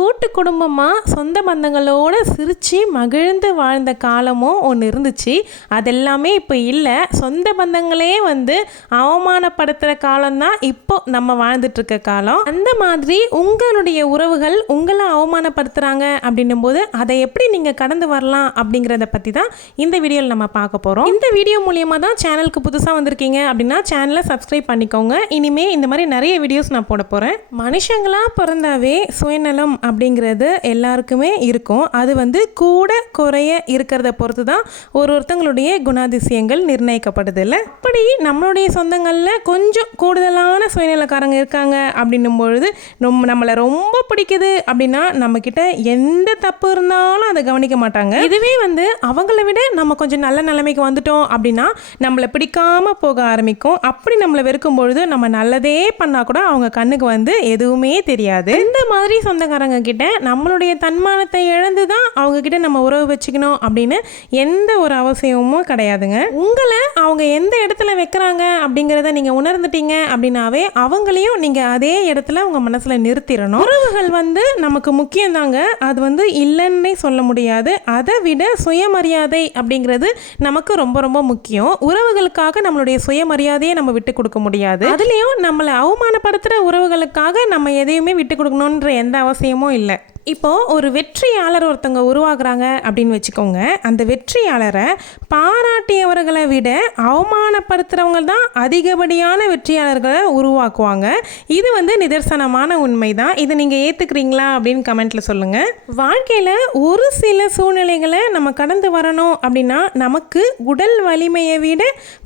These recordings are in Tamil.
கூட்டு குடும்பமாக சொந்த பந்தங்களோடு சிரித்து மகிழ்ந்து வாழ்ந்த காலமும் ஒன்று இருந்துச்சு. அதெல்லாமே இப்போ இல்லை. சொந்த பந்தங்களே வந்து அவமானப்படுத்துகிற காலம்தான் இப்போ நம்ம வாழ்ந்துட்டுருக்க காலம். அந்த மாதிரி உங்களுடைய உறவுகள் உங்களை அவமானப்படுத்துகிறாங்க அப்படின்னும் போது அதை எப்படி நீங்கள் கடந்து வரலாம் அப்படிங்கிறத பற்றி தான் இந்த வீடியோவில் நம்ம பார்க்க போகிறோம் இந்த வீடியோ மூலியமாக தான் சேனலுக்கு புதுசாக வந்திருக்கீங்க அப்படின்னா சேனலை சப்ஸ்கிரைப் பண்ணிக்கோங்க. இனிமேல் இந்த மாதிரி நிறைய வீடியோஸ் நான் போட போகிறேன் மனுஷங்களாக பிறந்தாவே சுயநலம் அப்படிங்கிறது எல்லாருக்குமே இருக்கும். அது வந்து கூட குறைய இருக்கிறத பொறுத்து தான் ஒரு ஒருத்தங்களுடைய குணாதிசயங்கள் நிர்ணயிக்கப்படுது இல்லை அப்படி நம்மளுடைய சொந்தங்களில் கொஞ்சம் கூடுதலான சுயநலக்காரங்க இருக்காங்க அப்படின்னும் பொழுது ரொம்ப நம்மளை ரொம்ப பிடிக்குது அப்படின்னா நம்மக்கிட்ட எந்த தப்பு இருந்தாலும் அதை கவனிக்க மாட்டாங்க. இதுவே வந்து அவங்கள விட நம்ம கொஞ்சம் நல்ல நிலைமைக்கு வந்துட்டோம் அப்படின்னா நம்மளை பிடிக்காம போக ஆரம்பிக்கும். அப்படி நம்மளை வெறுக்கும் பொழுது நம்ம நல்லதே பண்ணால் கூட அவங்க கண்ணுக்கு வந்து எதுவுமே தெரியாது. இந்த மாதிரி சொந்தக்காரங்க கிட்ட நம்மளுடைய தன்மானத்தை இழந்து தான் அவங்க கிட்ட நம்ம உறவு வச்சுக்கணும் அப்படின்னு எந்த ஒரு அவசியமும் கிடையாதுங்க. உங்களை அவங்க எந்த இடத்துல வைக்கிறாங்க அப்படிங்கிறத நீங்கள் உணர்ந்துட்டீங்க அப்படின்னாவே அவங்களையும் நீங்கள் அதே இடத்துல உங்கள் மனசில் நிறுத்திடணும். உறவுகள் வந்து நமக்கு முக்கியம் தாங்க அது வந்து இல்லைன்னே சொல்ல முடியாது. அதை விட சுயமரியாதை அப்படிங்கிறது நமக்கு ரொம்ப ரொம்ப முக்கியம். உறவுகளுக்காக நம்மளுடைய சுயமரியாதையை நம்ம விட்டு கொடுக்க முடியாது. அதுலேயும் நம்மளை அவமானப்படுத்துகிற உறவுகளுக்காக நம்ம எதையுமே விட்டு கொடுக்கணுன்ற எந்த அவசியமும் இல்லை இப்போ ஒரு வெற்றியாளர் ஒருத்தவங்க உருவாகுறாங்க அப்படின்னு வச்சுக்கோங்க. அந்த வெற்றியாளரை பாராட்டியவர்களை விட அவமானப்படுத்துகிறவங்க தான் அதிகப்படியான வெற்றியாளர்களை உருவாக்குவாங்க. இது வந்து நிதர்சனமான உண்மை தான் இதை நீங்கள் ஏற்றுக்கிறீங்களா அப்படின்னு கமெண்ட்டில் சொல்லுங்கள் வாழ்க்கையில் ஒரு சில சூழ்நிலைகளை நம்ம கடந்து வரணும் அப்படின்னா நமக்கு உடல் வலிமையை விட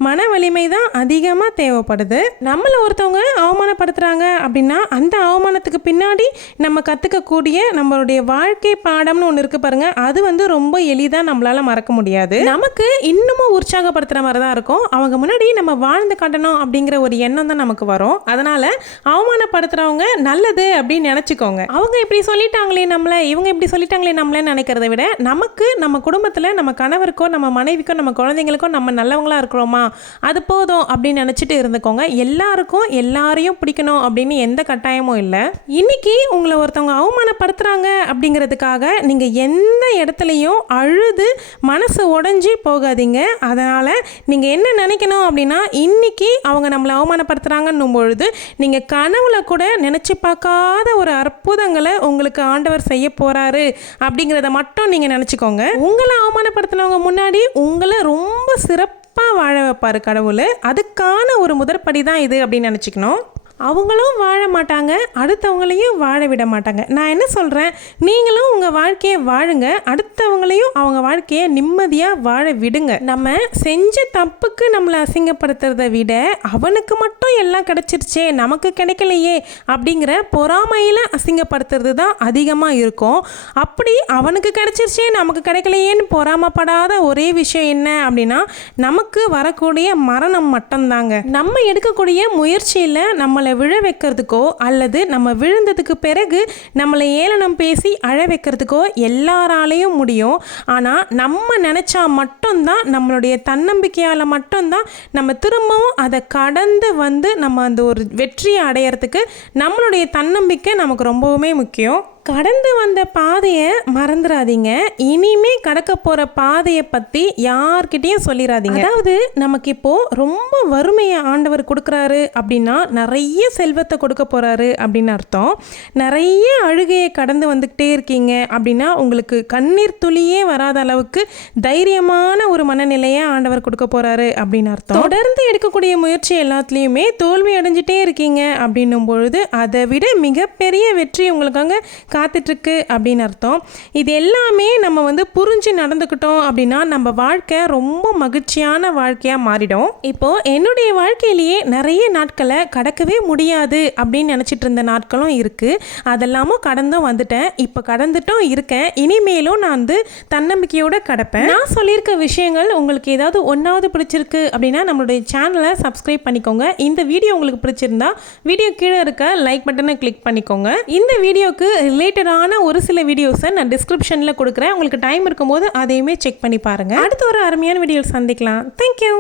மன வலிமை தான் அதிகமாக தேவைப்படுது. நம்மளை ஒருத்தவங்க அவமானப்படுத்துகிறாங்க அப்படின்னா அந்த அவமானத்துக்கு பின்னாடி நம்ம கற்றுக்கக்கூடிய நம்மளுடைய வாழ்க்கை பாடம்னு ஒன்று இருக்கு பாருங்க. அது வந்து ரொம்ப எளிதாக நம்மளால மறக்க முடியாது. நமக்கு இன்னமும் உற்சாகப்படுத்துகிற மாதிரி தான் இருக்கும். அவங்க முன்னாடி நம்ம வாழ்ந்து காட்டணும் அப்படிங்கிற ஒரு எண்ணம் தான் நமக்கு வரும். அதனால அவமானப்படுத்துறவங்க நல்லது அப்படின்னு நினச்சிக்கோங்க. அவங்க இப்படி சொல்லிட்டாங்களே நம்மளை இவங்க இப்படி சொல்லிட்டாங்களே நம்மளே நினைக்கிறத விட நமக்கு நம்ம குடும்பத்தில் நம்ம கணவருக்கோ நம்ம மனைவிக்கோ நம்ம குழந்தைங்களுக்கோ நம்ம நல்லவங்களா இருக்கிறோமா? அது போதும் அப்படின்னு நினச்சிட்டு இருந்துக்கோங்க. எல்லாருக்கும் எல்லாரையும் பிடிக்கணும் அப்படின்னு எந்த கட்டாயமும் இல்லை. இன்னைக்கு உங்களை ஒருத்தவங்க அவமானப்படுத்துகிறாங்க அப்படிங்கிறதுக்காக நீங்கள் எந்த இடத்துலையும் அழுது மனசு உடஞ்சி போகாதீங்க. அதனால் நீங்கள் என்ன நினைக்கணும் அப்படின்னா இன்னைக்கு அவங்க நம்மளை அவமானப்படுத்துகிறாங்கன்னும் பொழுது நீங்கள் கனவுல கூட நினச்சி பார்க்காத ஒரு அற்புதங்களை உங்களுக்கு ஆண்டவர் செய்ய போகிறாரு அப்படிங்கிறத மட்டும் நீங்கள் நினச்சிக்கோங்க. உங்களை அவமானப்படுத்தினவங்க முன்னாடி உங்களை ரொம்ப சிறப்பாக வாழ வைப்பார் கடவுள். அதுக்கான ஒரு முதற்படி தான் இது அப்படின்னு நினச்சிக்கணும். அவங்களும் வாழ மாட்டாங்க அடுத்தவங்களையும் வாழ விட மாட்டாங்க. நான் என்ன சொல்கிறேன் நீங்களும் உங்கள் வாழ்க்கையை வாழுங்க அடுத்தவங்களையும் அவங்க வாழ்க்கையை நிம்மதியாக வாழ விடுங்க. நம்ம செஞ்ச தப்புக்கு நம்மளை அசிங்கப்படுத்துறத விட அவனுக்கு மட்டும் எல்லாம் கிடச்சிருச்சே நமக்கு கிடைக்கலையே அப்படிங்கிற பொறாமையில் அசிங்கப்படுத்துறது தான் அதிகமாக இருக்கும். அப்படி அவனுக்கு கிடச்சிருச்சே நமக்கு கிடைக்கலையேன்னு பொறாமப்படாத ஒரே விஷயம் என்ன அப்படின்னா நமக்கு வரக்கூடிய மரணம் மட்டும்தாங்க. நம்ம எடுக்கக்கூடிய முயற்சியில் நம்மளை விழ வைக்கிறதுக்கோ அல்லது நம்ம விழுந்ததுக்கு பிறகு நம்மளை ஏளனம் பேசி அழ வைக்கிறதுக்கோ எல்லாராலேயும் முடியும். ஆனால் நம்ம நினச்சா மட்டும்தான் நம்மளுடைய தன்னம்பிக்கையால் மட்டும்தான் நம்ம திரும்பவும் அதை கடந்து வந்து நம்ம அந்த ஒரு வெற்றியை அடையிறதுக்கு நம்மளுடைய தன்னம்பிக்கை நமக்கு ரொம்பவுமே முக்கியம். கடந்து வந்த பாதையை மறந்துடாதீங்க இனிமே கடக்க போகிற பாதையை பற்றி யார்கிட்டயும் சொல்லிடாதீங்க அதாவது நமக்கு இப்போது ரொம்ப வறுமையை ஆண்டவர் கொடுக்குறாரு அப்படின்னா நிறைய செல்வத்தை கொடுக்க போகிறாரு அப்படின்னு அர்த்தம். நிறைய அழுகையை கடந்து வந்துக்கிட்டே இருக்கீங்க அப்படின்னா உங்களுக்கு கண்ணீர் துளியே வராத அளவுக்கு தைரியமான ஒரு மனநிலையை ஆண்டவர் கொடுக்க போகிறாரு அப்படின்னு அர்த்தம். தொடர்ந்து எடுக்கக்கூடிய முயற்சி எல்லாத்துலேயுமே தோல்வி அடைஞ்சிட்டே இருக்கீங்க அப்படின்னும் பொழுது அதை விட மிகப்பெரிய வெற்றி உங்களுக்காக காத்துட்ருக்கு அப்படின்னு அர்த்தம். இது எல்லாமே நம்ம வந்து புரிஞ்சு நடந்துக்கிட்டோம் அப்படின்னா நம்ம வாழ்க்கை ரொம்ப மகிழ்ச்சியான வாழ்க்கையாக மாறிடும். இப்போது என்னுடைய வாழ்க்கையிலேயே நிறைய நாட்களை கடக்கவே முடியாது அப்படின்னு நினச்சிட்டு இருந்த நாட்களும் இருக்குது அதெல்லாமும் கடந்தும் வந்துட்டேன். இப்போ கடந்துட்டும் இருக்கேன். இனிமேலும் நான் வந்து தன்னம்பிக்கையோடு கடப்பேன். நான் சொல்லியிருக்க விஷயங்கள் உங்களுக்கு ஏதாவது ஒன்றாவது பிடிச்சிருக்கு அப்படின்னா நம்மளுடைய சேனலை சப்ஸ்கிரைப் பண்ணிக்கோங்க. இந்த வீடியோ உங்களுக்கு பிடிச்சிருந்தா வீடியோ கீழே இருக்க லைக் பட்டனை கிளிக் பண்ணிக்கோங்க. இந்த வீடியோக்கு ரிலேட்டடான ஒரு சில வீடியோஸை நான் டிஸ்கிரிப்ஷனில் கொடுக்குறேன். உங்களுக்கு டைம் இருக்கும்போது அதையுமே செக் பண்ணி பாருங்கள் அடுத்த ஒரு அருமையான வீடியோ சந்திக்கலாம். தேங்க்யூ